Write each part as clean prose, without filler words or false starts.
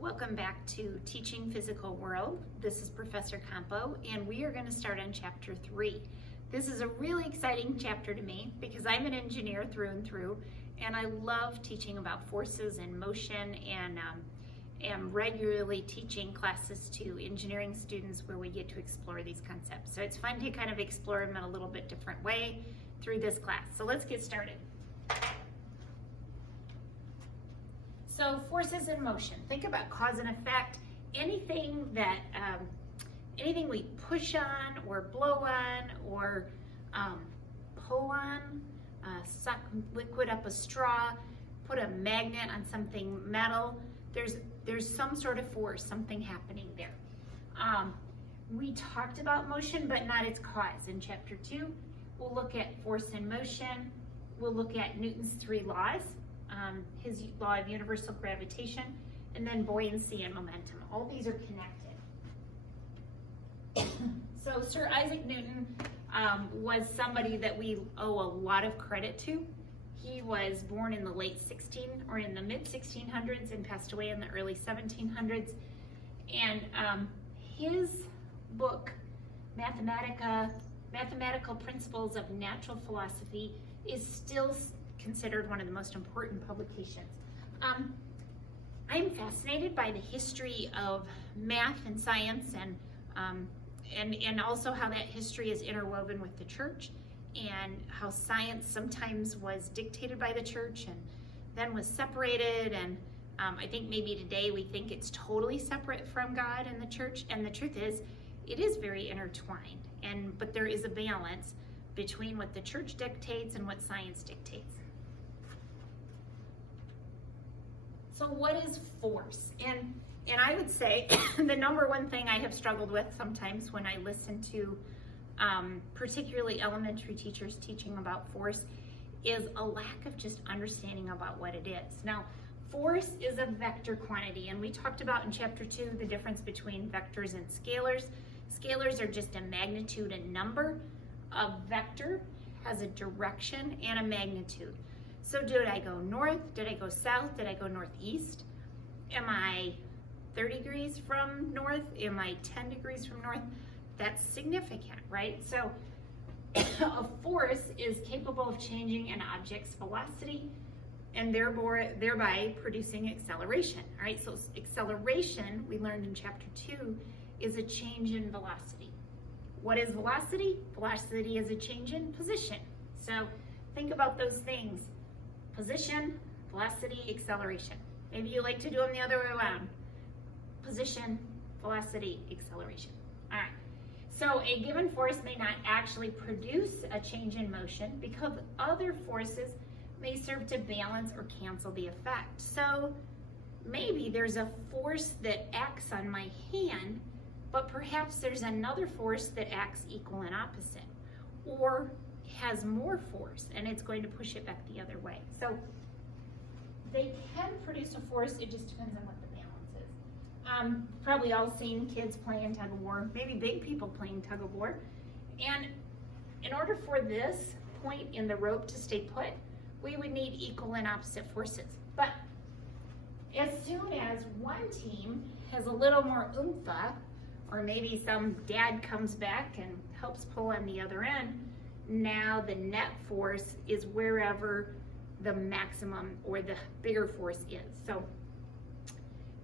Welcome back to Teaching Physical World. This is Professor Campo, and we are going to start on Chapter 3. This is a really exciting chapter to me because I'm an engineer through and through, and I love teaching about forces and motion, and am regularly teaching classes to engineering students where we get to explore these concepts. So it's fun to kind of explore them in a little bit different way through this class. So let's get started. So forces in motion. Think about cause and effect. Anything that, anything we push on or blow on or pull on, suck liquid up a straw, put a magnet on something metal, there's some sort of force, something happening there. We talked about motion, but not its cause. In Chapter 2, we'll look at force in motion. We'll look at Newton's 3 laws. His law of universal gravitation, and then buoyancy and momentum. All these are connected. So Sir Isaac Newton was somebody that we owe a lot of credit to. He was born in the late in the mid 1600s and passed away in the early 1700s. And his book, Mathematical Principles of Natural Philosophy, is still considered one of the most important publications. I'm fascinated by the history of math and science, and also how that history is interwoven with the church, and how science sometimes was dictated by the church and then was separated. And I think maybe today we think it's totally separate from God and the church, and the truth is it is very intertwined. But there is a balance between what the church dictates and what science dictates. So what is force? And I would say the number one thing I have struggled with sometimes when I listen to particularly elementary teachers teaching about force is a lack of just understanding about what it is. Now, force is a vector quantity, and we talked about in Chapter 2 the difference between vectors and scalars. Scalars are just a magnitude and number. A vector has a direction and a magnitude. So did I go north? Did I go south? Did I go northeast? Am I 30 degrees from north? Am I 10 degrees from north? That's significant, right? So a force is capable of changing an object's velocity and thereby producing acceleration, all right? So acceleration, we learned in Chapter 2, is a change in velocity. What is velocity? Velocity is a change in position. So think about those things. Position, velocity, acceleration. Maybe you like to do them the other way around. Position, velocity, acceleration. All right. So a given force may not actually produce a change in motion because other forces may serve to balance or cancel the effect. So maybe there's a force that acts on my hand, but perhaps there's another force that acts equal and opposite, or has more force, and it's going to push it back the other way. So they can produce a force, it just depends on what the balance is. Probably all seen kids playing tug of war, maybe big people playing tug of war. And in order for this point in the rope to stay put, we would need equal and opposite forces. But as soon as one team has a little more oomph, or maybe some dad comes back and helps pull on the other end, now the net force is wherever the maximum or the bigger force is. So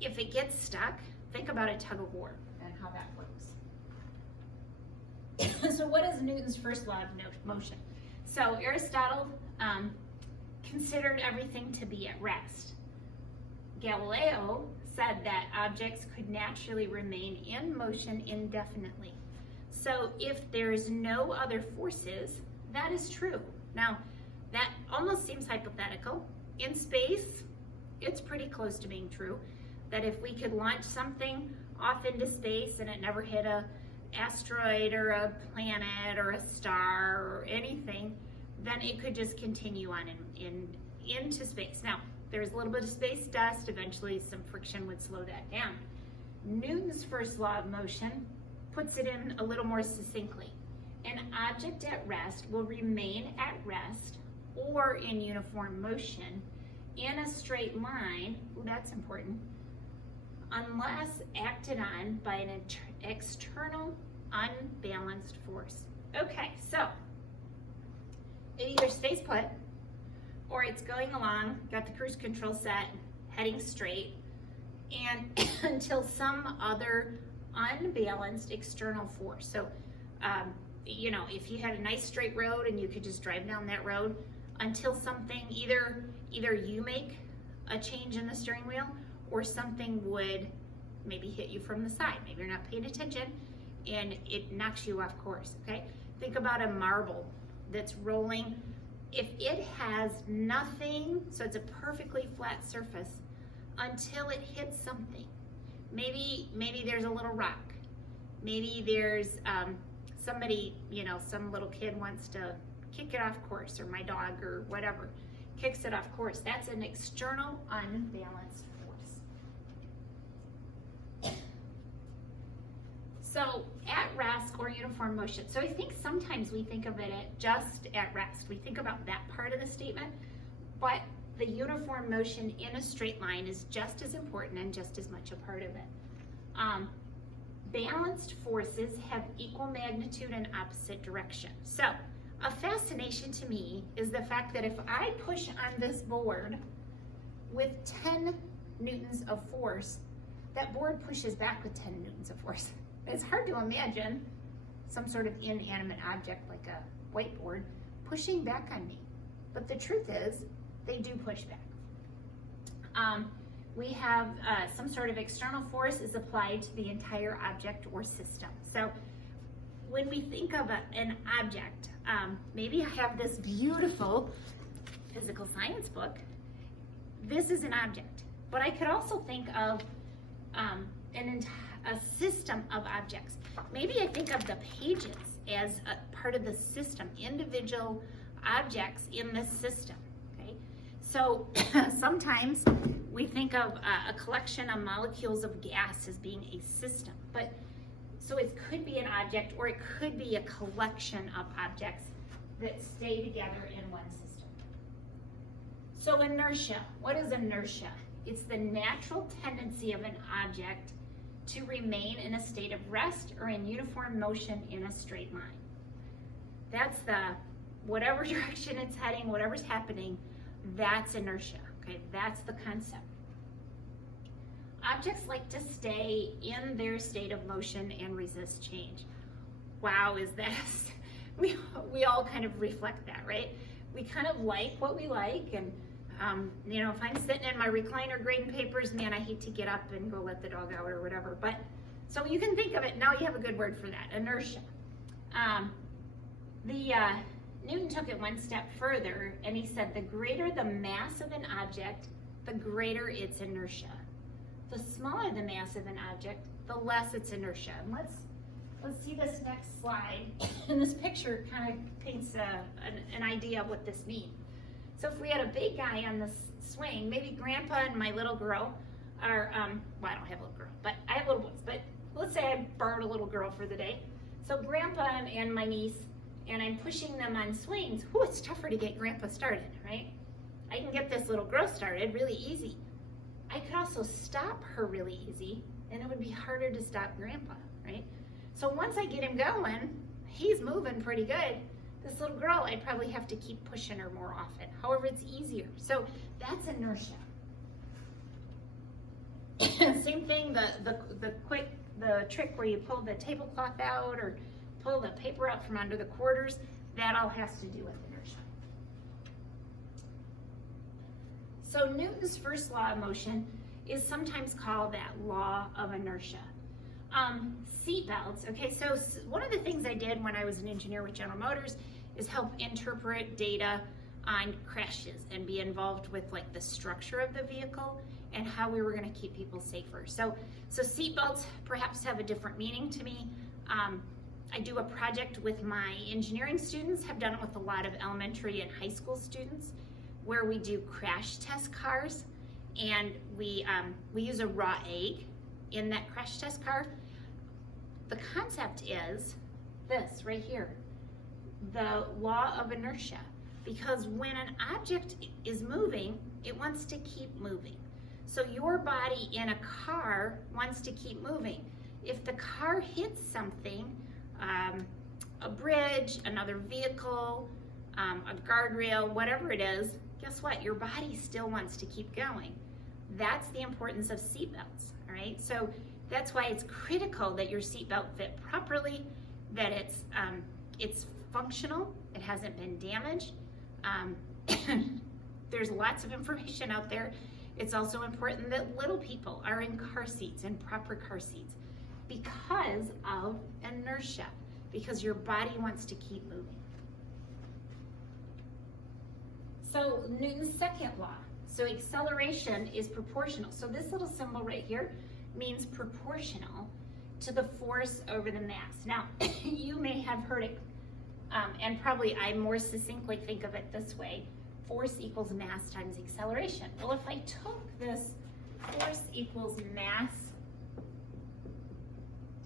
if it gets stuck, think about a tug of war and how that works. So what is Newton's first law of motion? So Aristotle considered everything to be at rest. Galileo said that objects could naturally remain in motion indefinitely. So if there's no other forces, that is true. Now, that almost seems hypothetical. In space, it's pretty close to being true, that if we could launch something off into space and it never hit an asteroid or a planet or a star or anything, then it could just continue on into space. Now, there's a little bit of space dust, eventually some friction would slow that down. Newton's first law of motion puts it in a little more succinctly. An object at rest will remain at rest or in uniform motion in a straight line, that's important, unless acted on by an external unbalanced force. Okay, so it either stays put or it's going along, got the cruise control set, heading straight, and until some other unbalanced external force. So, you know, if you had a nice straight road and you could just drive down that road until something, either you make a change in the steering wheel or something would maybe hit you from the side. Maybe you're not paying attention and it knocks you off course, okay? Think about a marble that's rolling. If it has nothing, so it's a perfectly flat surface, until it hits something. Maybe there's a little rock. Maybe there's somebody, you know, some little kid wants to kick it off course, or my dog or whatever, kicks it off course. That's an external unbalanced force. So at rest or uniform motion. So I think sometimes we think of it just at rest. We think about that part of the statement, but the uniform motion in a straight line is just as important and just as much a part of it. Balanced forces have equal magnitude and opposite direction. So a fascination to me is the fact that if I push on this board with 10 newtons of force, that board pushes back with 10 newtons of force. It's hard to imagine some sort of inanimate object like a whiteboard pushing back on me. But the truth is, they do push back. We have some sort of external force is applied to the entire object or system. So when we think of an object, maybe I have this beautiful physical science book. This is an object, but I could also think of a system of objects. Maybe I think of the pages as a part of the system, individual objects in this system. Okay, so sometimes we think of a collection of molecules of gas as being a system, but so it could be an object or it could be a collection of objects that stay together in one system. So inertia, what is inertia? It's the natural tendency of an object to remain in a state of rest or in uniform motion in a straight line. That's the, whatever direction it's heading, whatever's happening, that's inertia, okay? That's the concept. Objects like to stay in their state of motion and resist change. Wow, is that, we all kind of reflect that, right? We kind of like what we like, and you know, if I'm sitting in my recliner grading papers, man, I hate to get up and go let the dog out or whatever, but, so you can think of it, now you have a good word for that, inertia. Newton took it one step further, and he said the greater the mass of an object, the greater its inertia. The smaller the mass of an object, the less its inertia. And let's see this next slide. And this picture kind of paints an idea of what this means. So if we had a big guy on this swing, maybe Grandpa and my little girl are, well, I don't have a little girl, but I have little boys, but let's say I borrowed a little girl for the day. So Grandpa and my niece, and I'm pushing them on swings. Whew, it's tougher to get Grandpa started, right? I can get this little girl started really easy. I could also stop her really easy, and it would be harder to stop Grandpa, right? So once I get him going, he's moving pretty good. This little girl, I'd probably have to keep pushing her more often. However, it's easier. So that's inertia. Same thing, the trick where you pull the tablecloth out or pull the paper out from under the quarters, that all has to do with inertia. So Newton's first law of motion is sometimes called that law of inertia. Seatbelts, okay, so one of the things I did when I was an engineer with General Motors is help interpret data on crashes and be involved with like the structure of the vehicle and how we were going to keep people safer. So seatbelts perhaps have a different meaning to me. I do a project with my engineering students, have done it with a lot of elementary and high school students, where we do crash test cars, and we use a raw egg in that crash test car. The concept is this right here, the law of inertia, because when an object is moving, it wants to keep moving. So your body in a car wants to keep moving. If the car hits something, a bridge, another vehicle, a guardrail, whatever it is, guess what? Your body still wants to keep going. That's the importance of seatbelts, all right? So that's why it's critical that your seatbelt fit properly, that it's functional, it hasn't been damaged. There's lots of information out there. It's also important that little people are in car seats, in proper car seats, because of inertia, because your body wants to keep moving. So Newton's second law. So acceleration is proportional. So this little symbol right here means proportional to the force over the mass. Now, you may have heard it, and probably I more succinctly think of it this way: force equals mass times acceleration. Well, if I took this force equals mass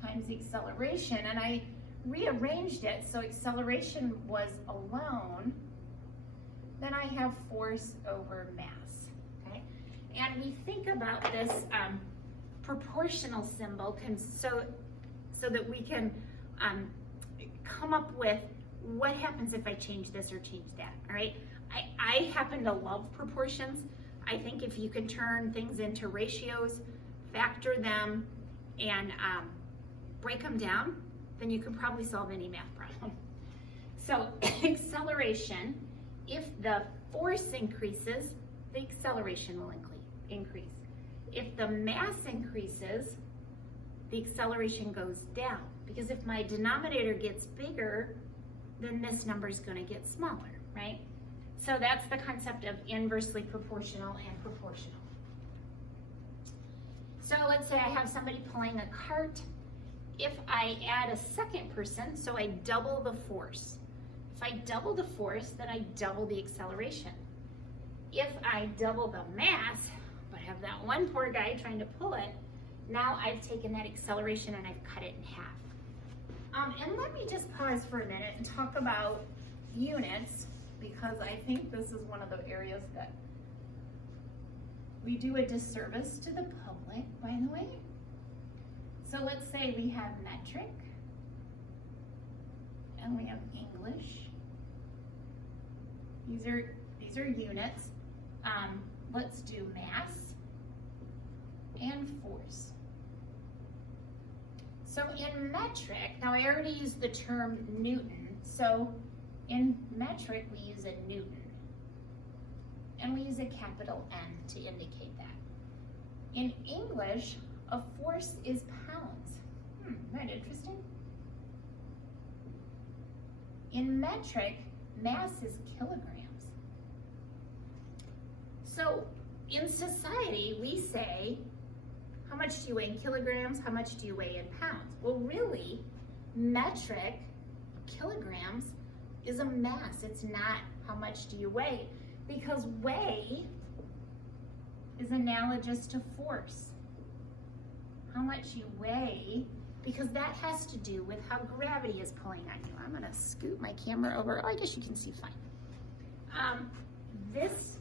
times acceleration and I rearranged it so acceleration was alone, then I have force over mass, okay? And we think about this proportional symbol so that we can come up with what happens if I change this or change that, all right? I happen to love proportions. I think if you can turn things into ratios, factor them, and break them down, then you can probably solve any math problem. So acceleration, if the force increases, the acceleration will increase. If the mass increases, the acceleration goes down. Because if my denominator gets bigger, then this number is going to get smaller, right? So that's the concept of inversely proportional and proportional. So let's say I have somebody pulling a cart. If I add a second person, so I double the force. If I double the force, then I double the acceleration. If I double the mass, but have that one poor guy trying to pull it, now I've taken that acceleration and I've cut it in half. And let me just pause for a minute and talk about units, because I think this is one of the areas that we do a disservice to the public, by the way. So let's say we have metric, and we have English. These are units. Let's do mass and force. So in metric, now I already used the term Newton, so in metric we use a Newton, and we use a capital N to indicate that. In English, a force is pounds. Isn't that interesting? In metric, mass is kilograms. So in society, we say, how much do you weigh in kilograms? How much do you weigh in pounds? Well, really, metric, kilograms, is a mass. It's not how much do you weigh, because weigh is analogous to force. How much you weigh, because that has to do with how gravity is pulling on you. I'm gonna scoot my camera over. Oh, I guess you can see fine. This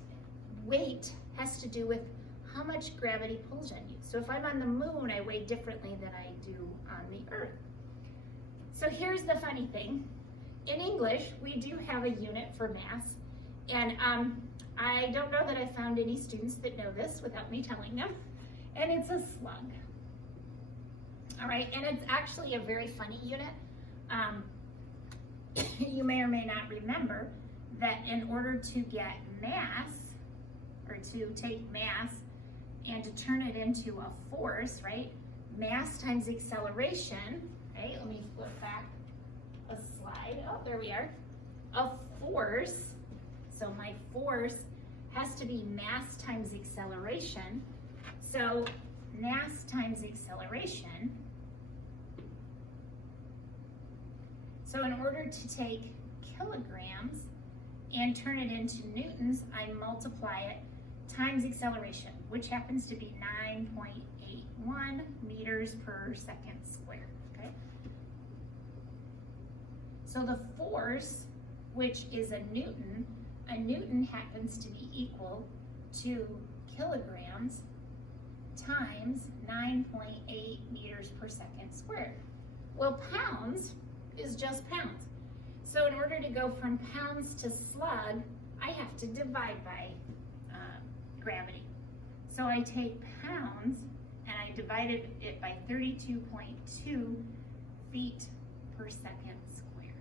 weight has to do with how much gravity pulls on you. So if I'm on the moon, I weigh differently than I do on the earth. So here's the funny thing. In English, we do have a unit for mass, and I don't know that I found any students that know this without me telling them, and it's a slug. All right, and it's actually a very funny unit. You may or may not remember that in order to get mass, or to take mass and to turn it into a force, right? Mass times acceleration, right? Let me flip back a slide. Oh, there we are. A force, so my force has to be mass times acceleration. So mass times acceleration. So in order to take kilograms and turn it into newtons, I multiply it times acceleration, which happens to be 9.81 meters per second squared, okay? So the force, which is a Newton happens to be equal to kilograms times 9.8 meters per second squared. Well, pounds is just pounds. So in order to go from pounds to slug, I have to divide by gravity. So I take pounds and I divided it by 32.2 feet per second squared.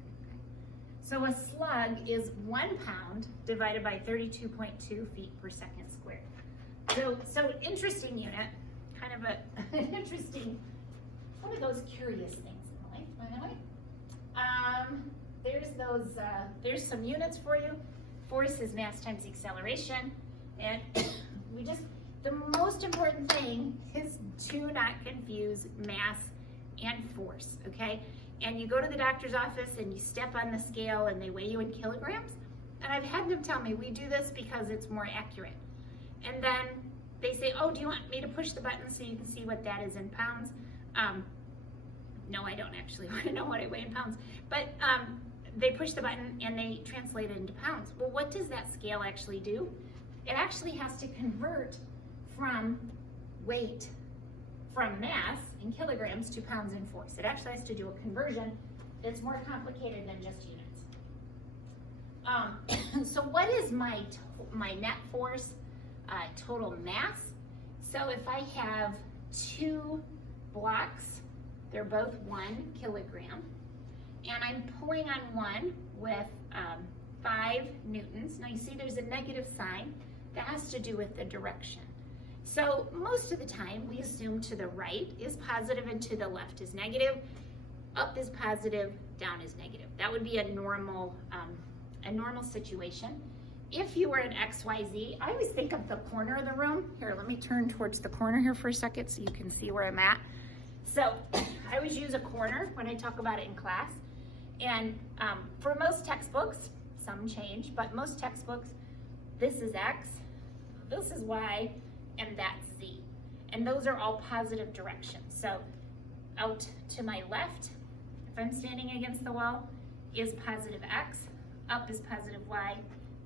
So a slug is 1 pound divided by 32.2 feet per second squared. So interesting unit, kind of an interesting, one of those curious things in life, by the way. There's some units for you. Force is mass times acceleration. And the most important thing is to not confuse mass and force, okay? And you go to the doctor's office and you step on the scale and they weigh you in kilograms. And I've had them tell me, we do this because it's more accurate. And then they say, oh, do you want me to push the button so you can see what that is in pounds? No, I don't actually want to know what I weigh in pounds. But they push the button and they translate it into pounds. Well, what does that scale actually do? It actually has to convert from weight, from mass in kilograms to pounds in force. It actually has to do a conversion that's more complicated than just units. So what is my net force, total mass? So if I have 2 blocks, they're both 1 kilogram, and I'm pulling on one with 5 newtons. Now you see there's a negative sign. That has to do with the direction. So most of the time we assume to the right is positive and to the left is negative. Up is positive, down is negative. That would be a normal situation. If you were in XYZ, I always think of the corner of the room. Here, let me turn towards the corner here for a second so you can see where I'm at. So I always use a corner when I talk about it in class. And for most textbooks, some change, but most textbooks, this is X, this is Y, and that's Z. And those are all positive directions. So out to my left, if I'm standing against the wall, is positive X, up is positive Y,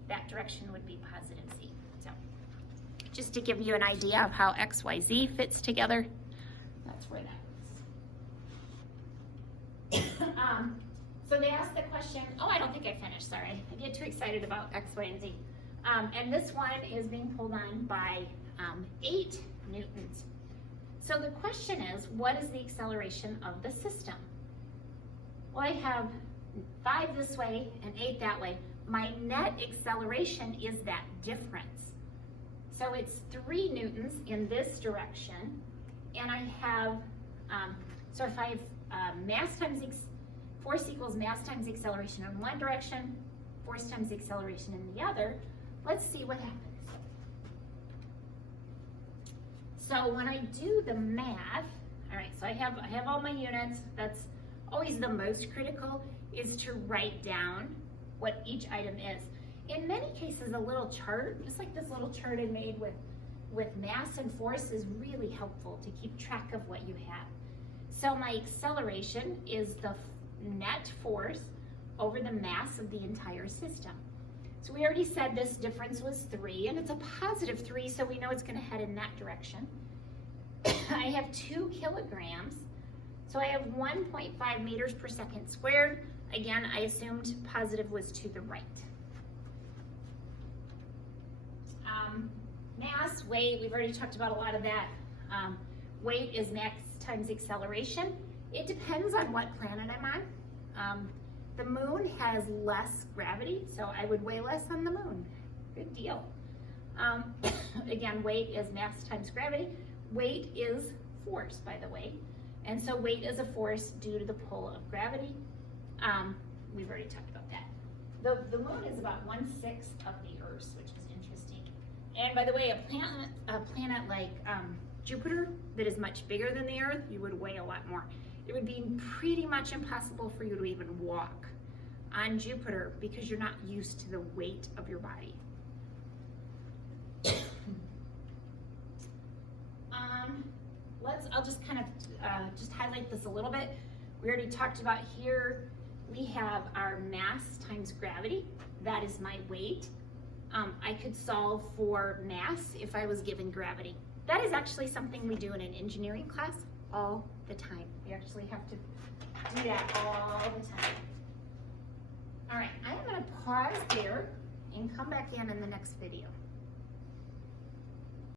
that direction would be positive Z. So just to give you an idea of how XYZ fits together, that's where that is. So they asked the question, oh, I don't think I finished, sorry. I get too excited about X, Y, and Z. And this one is being pulled on by 8 newtons. So the question is, what is the acceleration of the system? Well, I have 5 this way and 8 that way. My net acceleration is that difference. So it's 3 newtons in this direction, and I have, so if I have mass times force equals mass times acceleration in one direction, force times acceleration in the other, let's see what happens. So when I do the math, all right, so I have all my units. That's always the most critical, is to write down what each item is. In many cases, a little chart, just like this little chart I made with mass and force, is really helpful to keep track of what you have. So my acceleration is the net force over the mass of the entire system. So we already said this difference was 3, and it's a positive 3, so we know it's going to head in that direction. I have 2 kilograms, so I have 1.5 meters per second squared. Again, I assumed positive was to the right. Mass, weight, we've already talked about a lot of that. Weight is mass times acceleration. It depends on what planet I'm on. The moon has less gravity, so I would weigh less on the moon. Good deal. Again, weight is mass times gravity. Weight is force, by the way. And so weight is a force due to the pull of gravity. We've already talked about that. The moon is about 1/6 of the Earth, which is interesting. And by the way, a planet like Jupiter that is much bigger than the Earth, you would weigh a lot more. It would be pretty much impossible for you to even walk on Jupiter because you're not used to the weight of your body. I'll just kind of just highlight this a little bit. We already talked about here, we have our mass times gravity. That is my weight. I could solve for mass if I was given gravity. that is actually something we do in an engineering class all the time. We actually have to do that all the time. All right, I'm gonna pause there and come back in the next video.